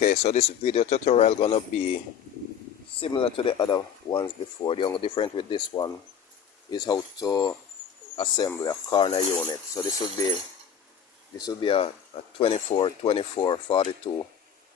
Okay, so this video tutorial gonna be similar to the other ones before. The only difference with this one is how to assemble a corner unit. So this will be a 24 24 42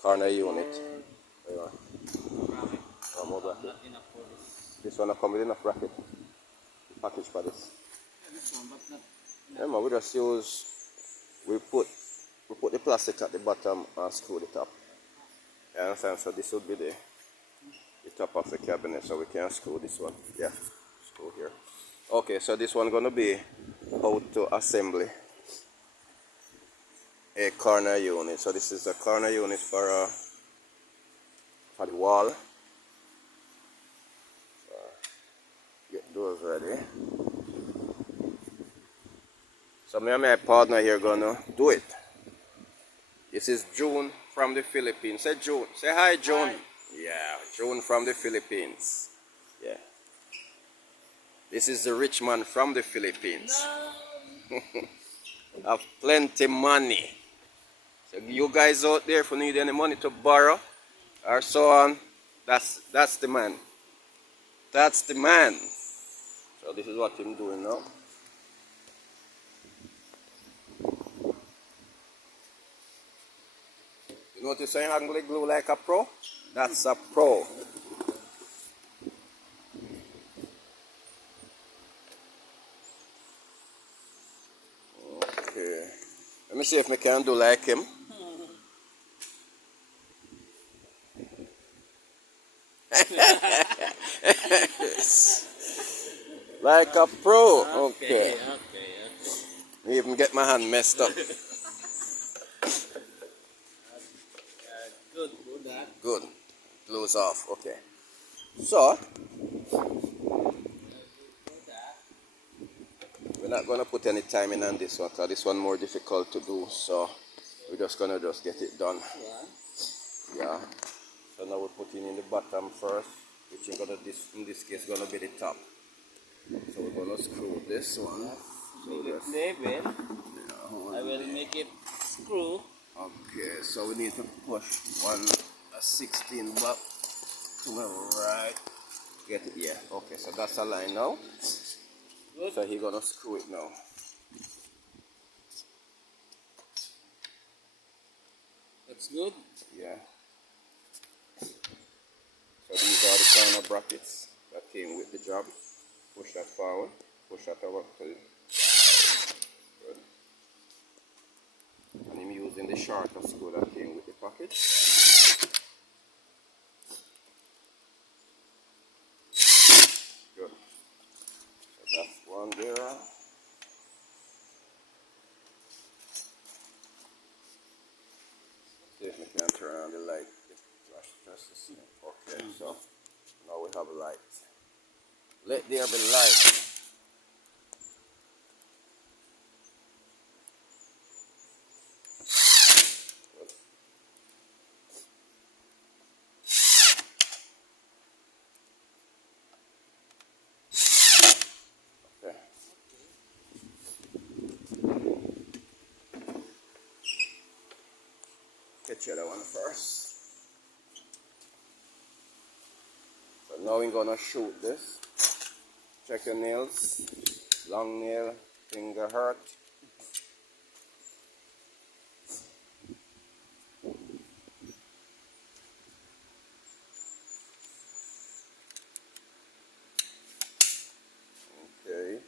corner unit. This one come with enough bracket package for this. Remember, we put the plastic at the bottom and screw the top. You understand? So this would be the top of the cabinet, so we can screw this one. Yeah, screw here. Okay, so this one gonna be how to assemble a corner unit. So this is a corner unit for the wall. Get those ready. So me and my partner here gonna do it. This is June from the Philippines. Say June. Say hi, June. Hi. Yeah, June from the Philippines. Yeah. This is the rich man from the Philippines. No. Have plenty money. So you guys out there, if you need any money to borrow or so on, that's the man. That's the man. So this is what I'm doing now. You notice I angle glue like a pro? That's a pro. Okay. Let me see if I can do like him. Like a pro. Okay. I even get my hand messed up. Good. Glue's off. Okay. So we're not gonna put any time in on this one because this one more difficult to do. So we're just gonna get it done. Yeah. So now we're putting in the bottom first, which in this case gonna be the top. So we're gonna screw this one. So David, I will make it screw. Okay, so we need to push a 16 back to the right. Get it? Yeah. Okay, so that's a line now. Good. So he's gonna screw it now. That's good. Yeah. So these are the corner brackets that came with the job. Push that forward. Push that over. Good. And I'm using the shorter screw that came with the package. Good. So that's one there. See if we can turn on the light. Just the same. Okay, so now we have a light. Let there be light. Get the other one first. So now we're gonna shoot this. Check your nails. Long nail, finger hurt. Okay.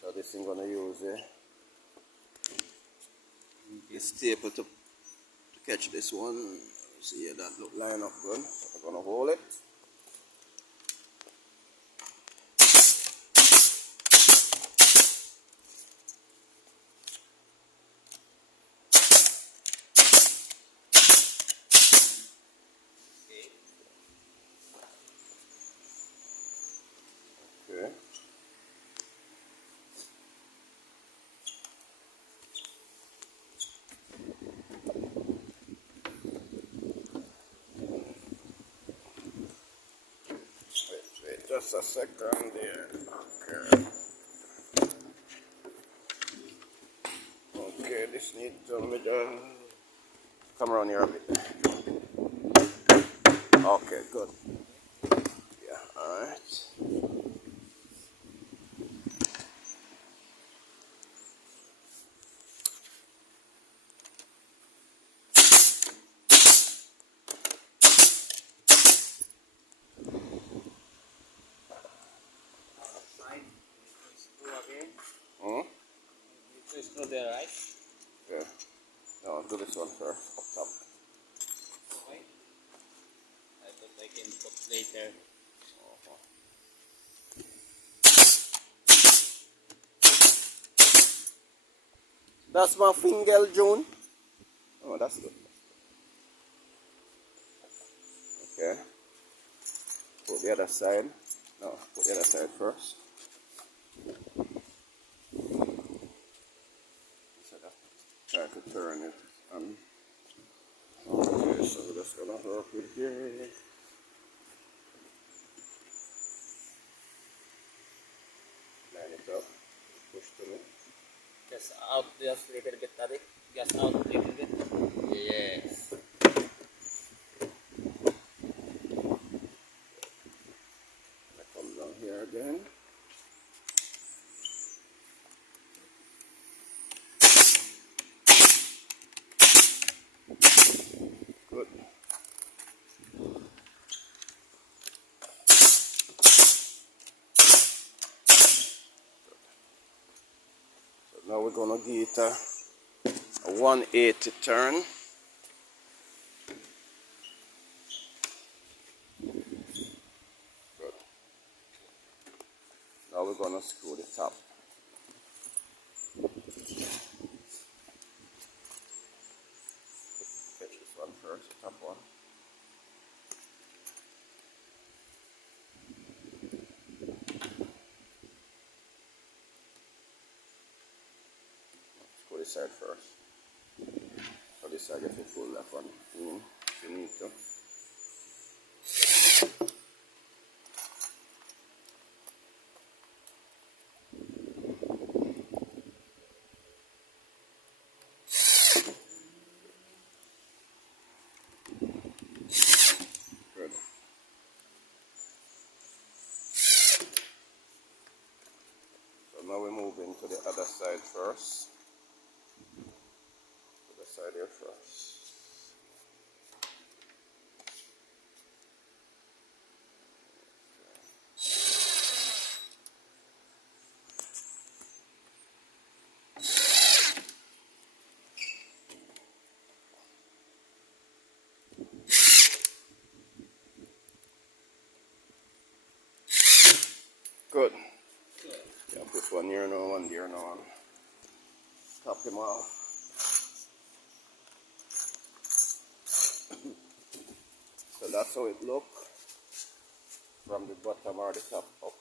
So this I'm gonna use a staple to catch this one. See how that look line up good. So I'm gonna hold it. Okay. Just a second there. Okay. Okay, this needs to come around here a bit. Okay, good. Yeah, alright. Side. Screw again. Hmm? Need to screw there, right? Yeah. No, do this one first, up top. Okay. I thought I can put later. That's my finger, June. Oh, that's good. Okay. Put the other side. No, put the other side first. So that's try to turn it. Okay, so we're just gonna work with here. Line it up. Push to it. Just out just a little bit, Tariq. Just out a little bit. Yes. I come down here again. Good. So now we're gonna give it a 180 turn. Good. Now we're gonna screw the top. Catch this one first, the top one. Screw this side first. So this side you have to pull that one in if you need to. Good. So now we move into the other side first. Other side here first. Good. Yeah, put one here now, one there now. Top him off. So that's how it looks from the bottom or the top up.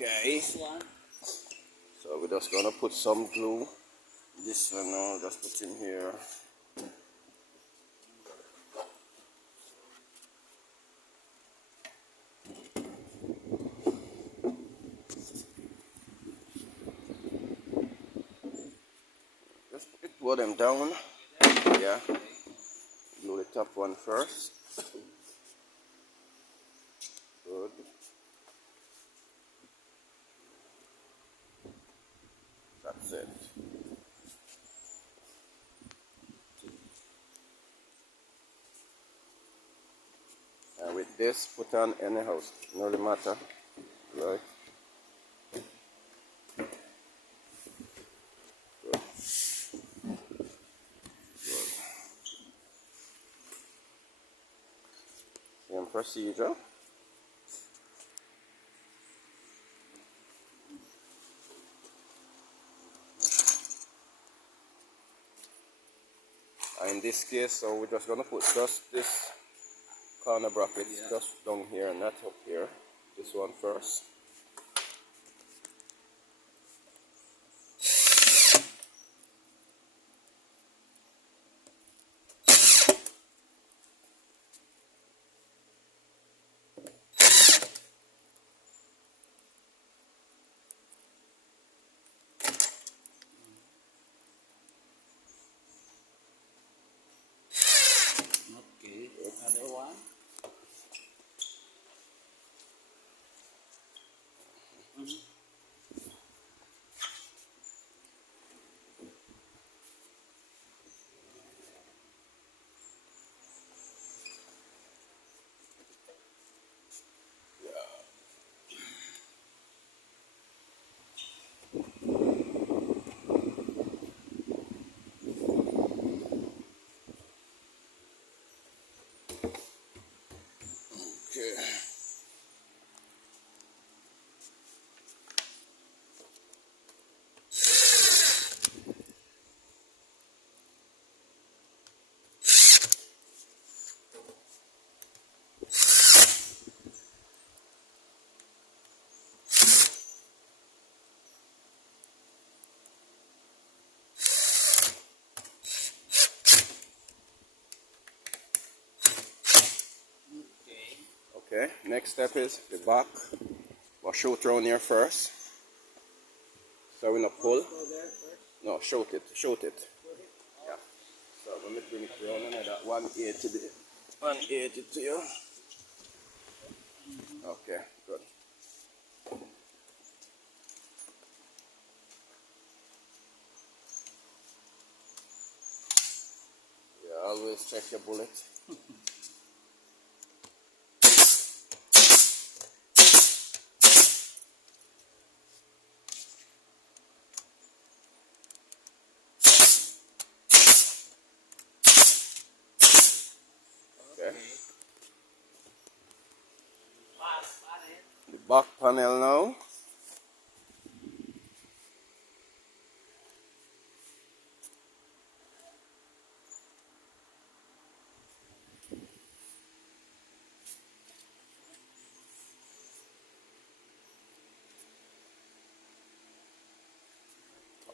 Okay. This one. So we're just gonna put some glue. This one now, just put in here. Just put them down. Yeah. Glue the top one first. Good. That's it. And with this, put on any house. No really matter. Right? Good. Good. Same procedure. And in this case, so we're just gonna put just this corner bracket just down here and not up here. This one first. Okay, another one. Okay. Okay, next step is the back. We'll shoot around here first. So we not pull. No, shoot it, shoot it. Yeah. So let me bring it around another 180 there. 180 to you. Okay, good. Yeah, always check your bullet. Okay. The back panel now.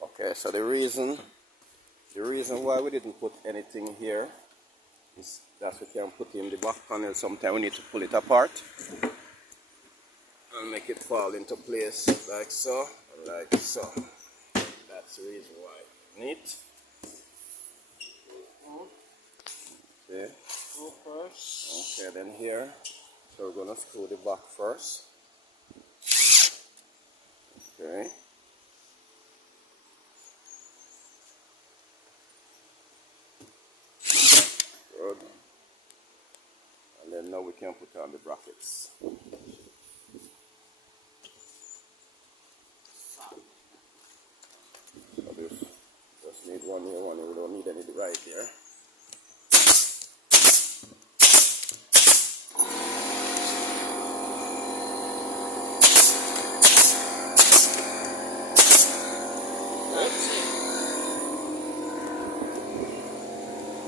Okay, so the reason why we didn't put anything here is that we can put in the back panel. Sometimes we need to pull it apart and make it fall into place like so, and like so. That's the reason why. Neat. Okay. Okay, then here, so we're gonna screw the back first. Okay. Good. And then now we can put on the brackets. So this just need one here, one here. We don't need any right there.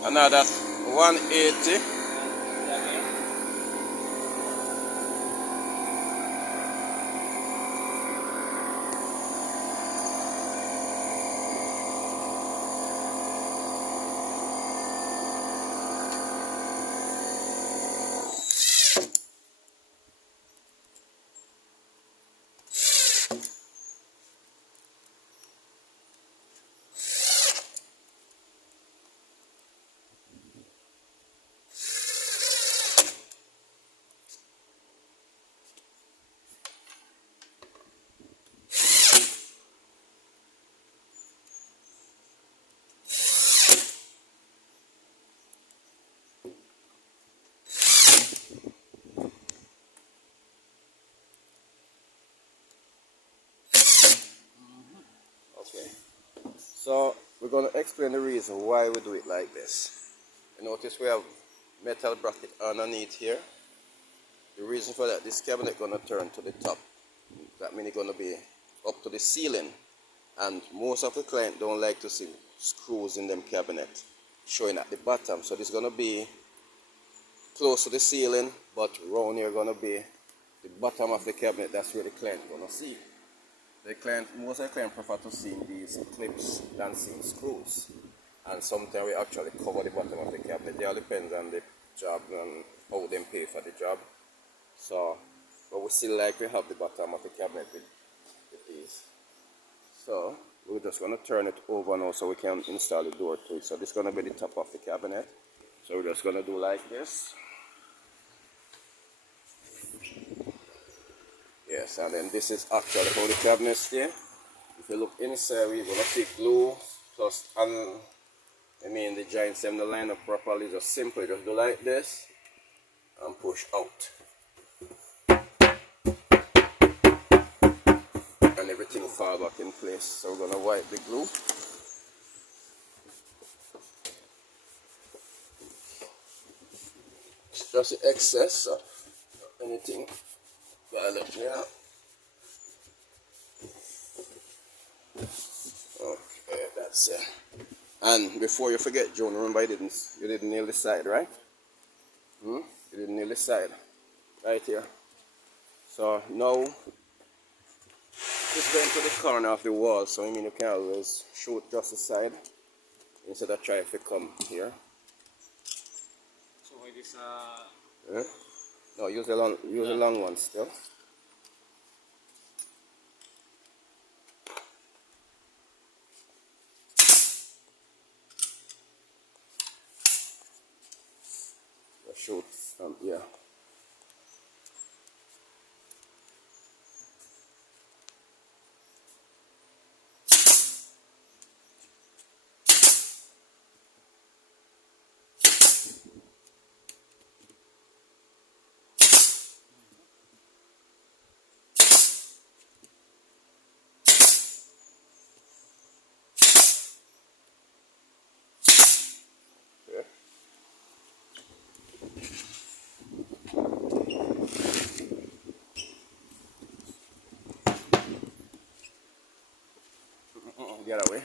Another 180. Okay, so we're going to explain the reason why we do it like this. You notice we have metal bracket underneath here. The reason for that, this cabinet gonna turn to the top. That means it's gonna be up to the ceiling. And most of the client don't like to see screws in them cabinet showing at the bottom. So this is gonna be close to the ceiling, but round here gonna be the bottom of the cabinet. That's where the client gonna see. Most of the client prefer to see these clips than seeing screws. And sometimes we actually cover the bottom of the cabinet. It all depends on the job and how them pay for the job. So, but we still like we have the bottom of the cabinet with these. So we're just gonna turn it over now so we can install the door to it. So this is gonna be the top of the cabinet. So we're just gonna do like this. Yes, and then this is actually how the cabinet stay. If you look inside, we're gonna see glue plus the joints them to line up properly. Just simply just do like this and push out. And everything will fall back in place. So we're gonna wipe the glue. It's just the excess of anything violet here. Okay, that's it. And before you forget, Joan, remember you didn't nail the side, right? You didn't nail the side. Right here. So now it's going to the corner of the wall, so you can always shoot just the side instead of trying to come here. So why this No, use the long one still. Shoot yeah. Get away.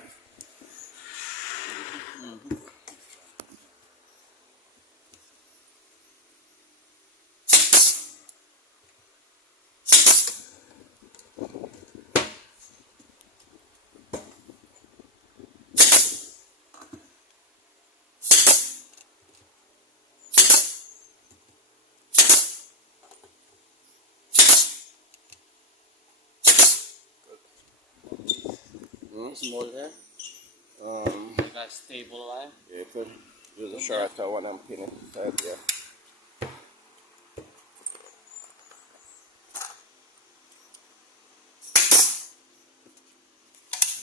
small here? Like a stable line? Yeah, you could use a shorter one and pin it right there.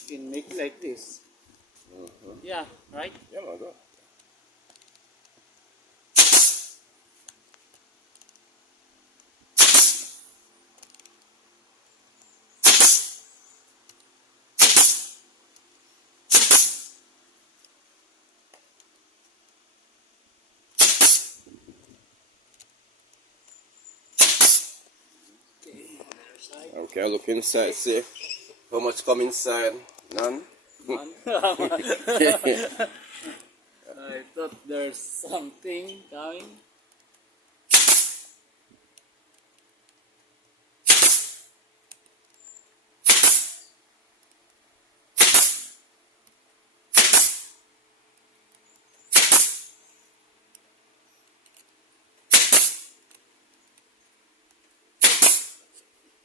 You can make it like this. Yeah, right? Yeah, no, go. Okay, look inside, see how much come inside. None? None. I thought there's something coming.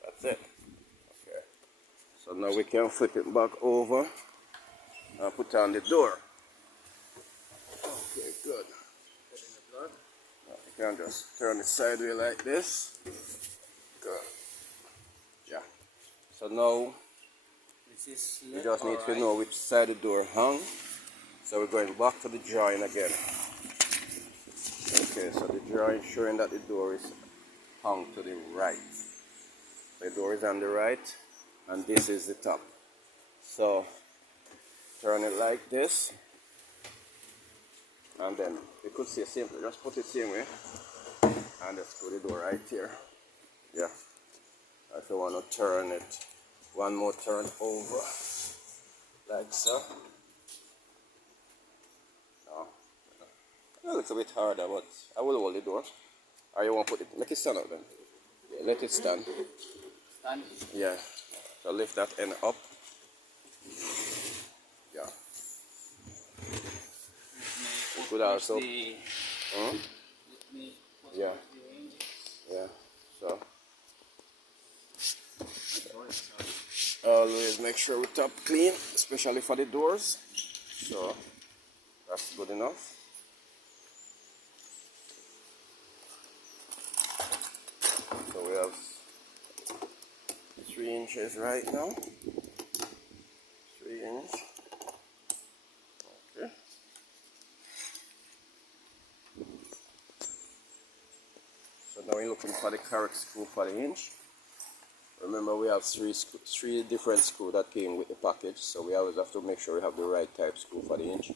That's it. Okay. So now we can flip it back over and put on the door. Okay, good. Now you can just turn it sideways like this. Good. Yeah. So now This is we just need to know which side the door hung. So we're going back to the drawing again. Okay, so the drawing showing that the door is hung to the right. The door is on the right and this is the top. So turn it like this and then you could see simply just put it same way And let's screw the door right here. Yeah. If you want to turn it, one more turn over, like so. No, a little bit harder, but I will hold the door. Or you want to put it, make it stand up then. Yeah, let it stand. Stand. Yeah. So lift that end up. Yeah. You could also. Yeah. Yeah. So. Always make sure we top clean, especially for the doors. So that's good enough. So we have 3 inches right now. 3 inch. Okay. So now we're looking for the correct screw for the inch. Remember, we have three different screws that came with the package, so we always have to make sure we have the right type screw for the inch.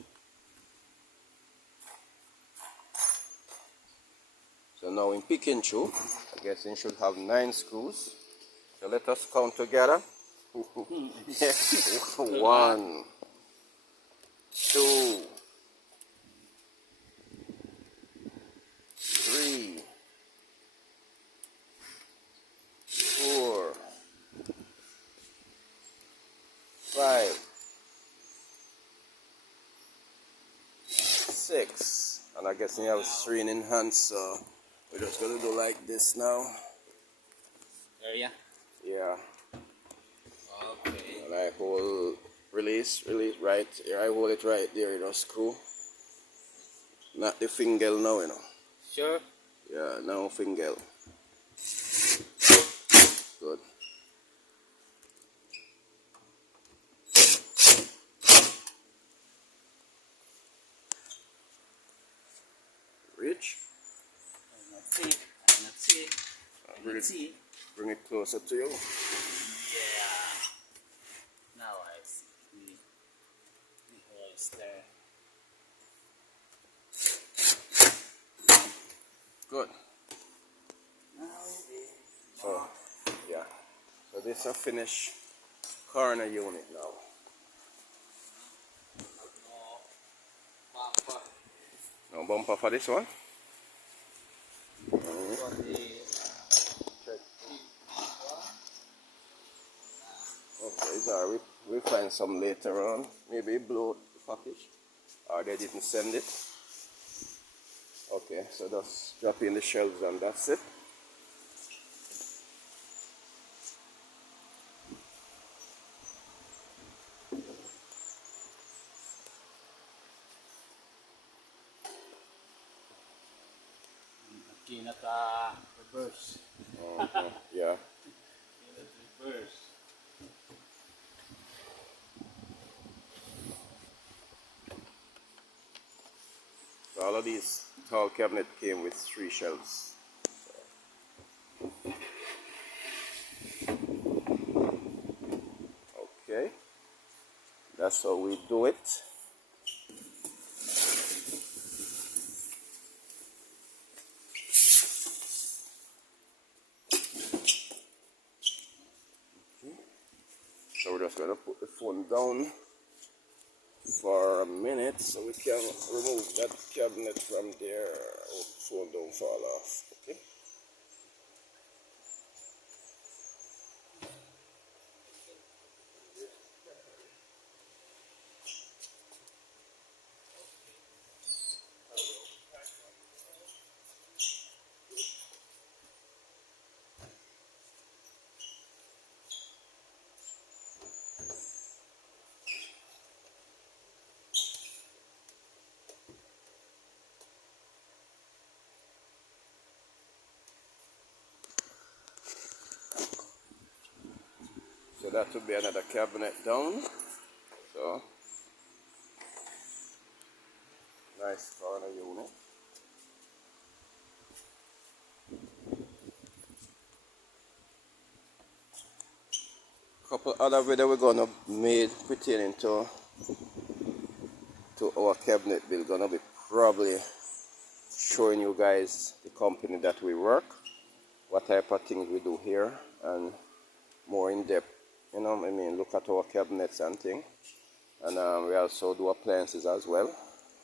So now in picking through, I guess it should have 9 screws. So let us count together. 1, 2, 3, 4, 5, 6, and I guess we have 3 in hand, so we're just gonna do like this now. There, yeah. Yeah. Okay. And I hold, release right here. I hold it right there, you know, screw. Not the finger now, you know. Sure. Yeah, no finger. Good. Reach. Bring it closer to you. Yeah. Now I see the holes there. Good. So, yeah. So this is a finished corner unit now. No bumper for this one. Okay, sorry. We'll find some later on. Maybe blow the package. Or they didn't send it. Okay, so just drop in the shelves and that's it. Reverse. Yeah. Reverse. So all of these tall cabinet came with 3 shelves. Okay. That's how we do it. So we're just going to put the phone down for a minute so we can remove that cabinet from there. Hope the phone don't fall off. Okay. So that would be another cabinet down. So nice corner unit. Couple other video we're gonna made pertaining to our cabinet build. Gonna be probably showing you guys the company that we work, what type of things we do here, and more in depth. You know, I mean, look at our cabinets and things. And we also do appliances as well.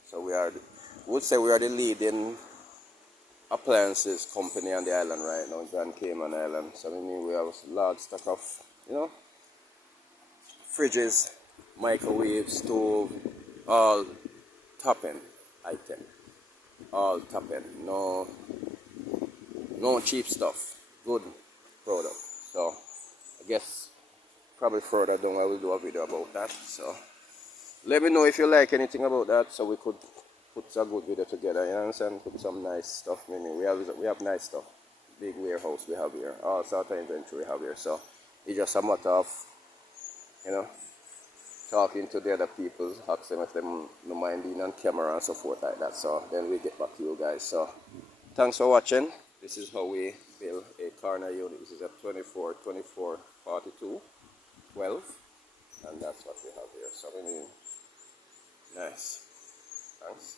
So would say we are the leading appliances company on the island right now, Grand Cayman Island. So I mean, we have a large stock of, you know, fridges, microwave, stove, all top end item, all top end. No cheap stuff, good product. So I guess probably further down I will do a video about that. So let me know if you like anything about that, so we could put a good video together. You know what I'm saying? Put some nice stuff. I mean, we have nice stuff. Big warehouse we have here. All sort of inventory we have here. So it's just a matter of, you know, talking to the other people, ask them if they don't mind being on camera and so forth like that. So then we get back to you guys. So thanks for watching. This is how we build a corner unit. This is a 24, 42, 12. And that's what we have here. So I mean, nice. Thanks.